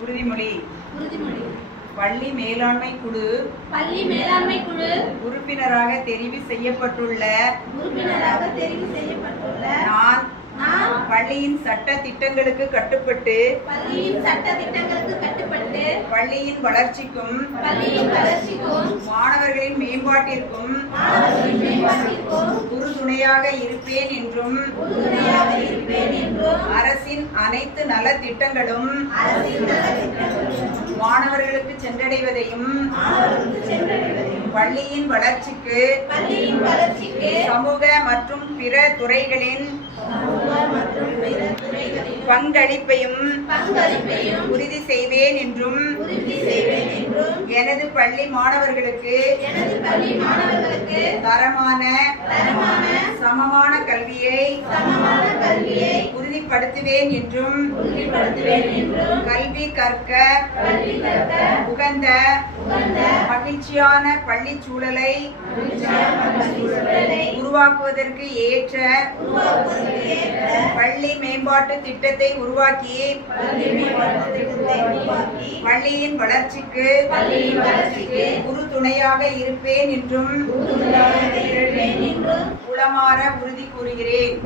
உறுதிமொழி. பள்ளி மேலாண்மை குழு உறுப்பினராக தெரிவு செய்யப்பட்டுள்ள நான் பள்ளியின் சட்ட திட்டங்களுக்கு கட்டுப்பட்டு பள்ளியின் வளர்ச்சிக்கும் மாணவர்களின் மேம்பாட்டிற்கும் உறுதுணையாக இருப்பேன் என்றும் அரசின் அனைத்து நல திட்டங்களும் மாணவர்களுக்கு சென்றடைவதையும் பள்ளியின் வளர்ச்சிக்கு சமூக மற்றும் பிற துறைகளின் பங்களிப்பையும் உறுதி செய்வேன் என்றும் எனது பள்ளி மாணவர்களுக்கு தரமான சமமான கல்வியை உறுதிப்படுத்துவேன் என்றும் கல்வி கற்க உகந்த மகிழ்ச்சியான பள்ளி சூழலை உருவாக்குவதற்கு ஏற்ற பள்ளி மேம்பாட்டு திட்டத்தை உருவாக்கி பள்ளியின் வளர்ச்சிக்கு உறுதுணையாக இருப்பேன் என்றும் உளமாற உறுதி கூறுகிறேன்.